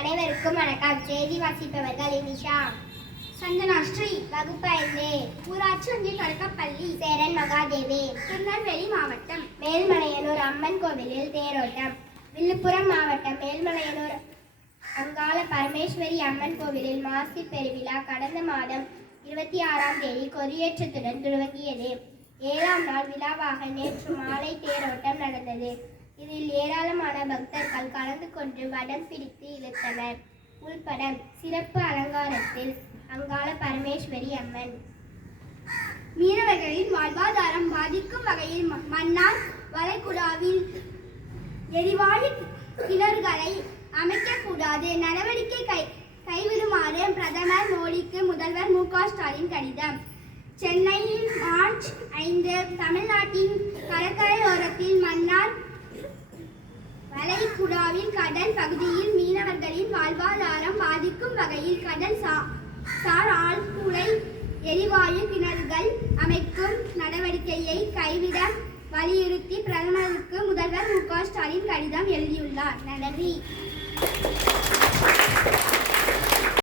அனைவருக்கும் வணக்கம். செய்தி வாசிப்பவர்கள் இனிஷா சந்தனா ஸ்ரீ வகுப்பு ஐந்து. ஊராட்சி ஒன்றிய தொடக்கப்பள்ளி சேரன் மகாதேவி திருநெல்வேலி மாவட்டம். மேல்மலையனூர் அம்மன் கோவிலில் தேரோட்டம். விழுப்புரம் மாவட்டம் மேல்மலையனூர். அங்காள பரமேஸ்வரி அம்மன் கோவிலில் மாசி பெருவிழா கடந்த மாதம் இருபத்தி ஆறாம் தேதி கொடியேற்றத்துடன் துவங்கியது. ஏழாம் நாள் விழாவாக நேற்று மாலை தேரோட்டம் நடந்தது. இதில் ஏராளமான பக்தர்கள் கலந்து கொண்டு வடம் பிடித்து இழுத்தனர். உள்படம் சிறப்பு அலங்காரத்தில் அங்காள பரமேஸ்வரி அம்மன். மீனவர்களின் வாழ்வாதாரம் பாதிக்கும் வகையில் மன்னார் வளைகுடாவில் எரிவாயு கிணறுகளை அமைக்கக்கூடாது. நடவடிக்கை கை கைவிடுமாறு பிரதமர் மோடிக்கு முதல்வர் மு க ஸ்டாலின் கடிதம். சென்னையில் மார்ச் ஐந்து தமிழ்நாட்டின் கடற்கரையோரத்தில் மன்னார் கடல் பகுதியில் மீனவர்களின் வாழ்வாதாரம் பாதிக்கும் வகையில் கடல் சா- சார் ஆழ்குலை எரிவாயு கிணறுகள் அமைக்கும் நடவடிக்கையை கைவிட வலியுறுத்தி பிரதமருக்கு முதல்வர் மு க ஸ்டாலின் கடிதம் எழுதியுள்ளார். நன்றி.